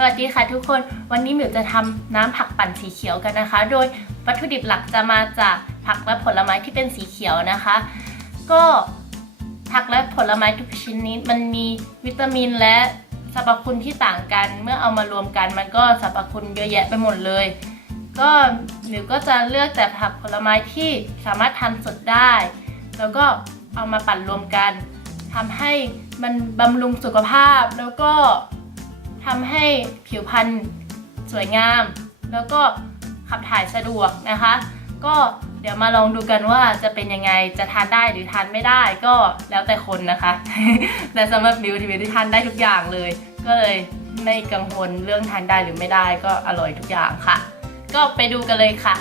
สวัสดีค่ะทุกคนวันนี้หมิวจะทำน้ำผักปั่นสีเขียวกันนะคะโดยวัตถุดิบหลักจะมาจากผักและผลไม้ที่เป็นสีเขียวนะคะก็ผักและผลไม้ทุกชนิดมันมีวิตามินและสรรพคุณที่ต่างกันเมื่อเอามารวมกันมันก็สรรพคุณเยอะแยะไปหมดเลยก็หมิวก็จะเลือกแต่ผักผลไม้ที่สามารถทานสดได้แล้วก็เอามาปั่นรวมกันทำให้มันบำรุงสุขภาพแล้วก็ทำให้ผิวพรรณสวยงามแล้วก็ขับถ่ายสะดวกนะคะก็เดี๋ยวมาลองดูกันว่าจะเป็นยังไงจะทานได้หรือทานไม่ได้ก็แล้วแต่คนนะคะ แต่สำหรับมิวที่ทานได้ทุกอย่างเลยก็เลยไม่กังวลเรื่องทานได้หรือไม่ได้ก็อร่อยทุกอย่างค่ะก็ไปดูกันเลยค่ะ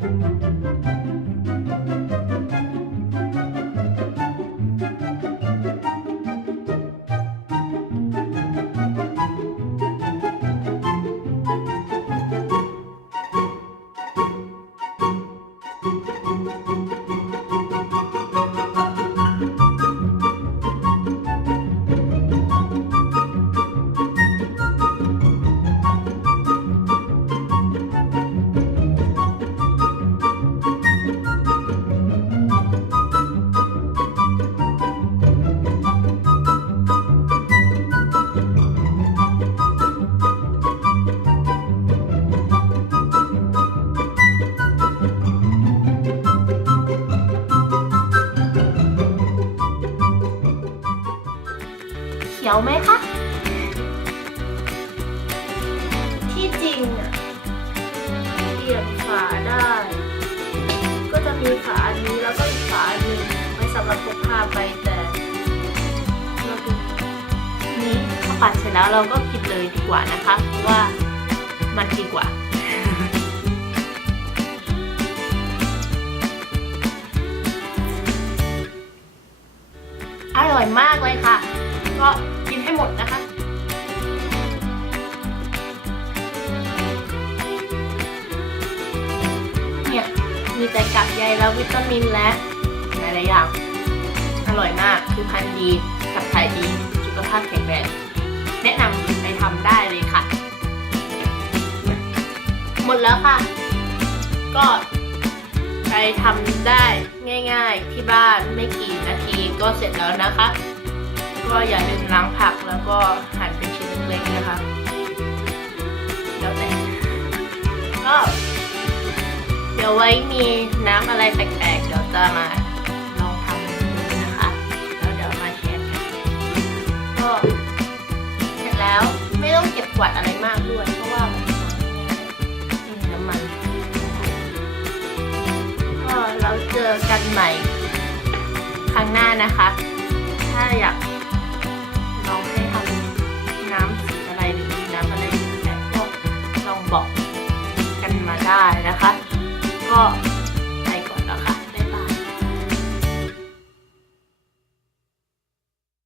เขียวไหมคะ ที่จริงอะเปลี่ยนฝาได้ ก็จะมีฝาอันนี้แล้วก็อีกฝาอันหนึ่งไว้สำหรับพกพาไปแต่เราดูนี้พอปั่นเสร็จแล้วเราก็กินเลยดีกว่านะคะเพราะว่ามันดีกว่า อร่อยมากเลยค่ะก็กินให้หมดนะคะเนี่ยมีแต่กากใยแล้ววิตามินและหลายๆอย่างอร่อยมากคือพันธุ์ดีขับถ่ายดีสุขภาพแข็งแรงแนะนำไปทำได้เลยค่ะหมดแล้วค่ะก็ไปทำได้ง่ายๆที่บ้านไม่กี่นาทีก็เสร็จแล้วนะคะก็อย่าลืมล้างผักแล้วก็หั่นเป็นชิ้นเล็กๆนะคะแล้วแต่ก็เดี๋ยวไว้มีน้ำอะไรแปลกๆเดี๋ยวจะมาลองทำดูนะคะแล้วเดี๋ยวมาแชร์กันก็เสร็จแล้วไม่ต้องเก็บกวาดอะไรมากด้วยเพราะว่ามันมีน้ำมันก็เราเจอกันใหม่ครั้งหน้านะคะถ้าอยากลองให้ทำน้ำสีอะไรหรือน้ำอะไรแต่ก็ลองบอกกันมาได้นะคะก็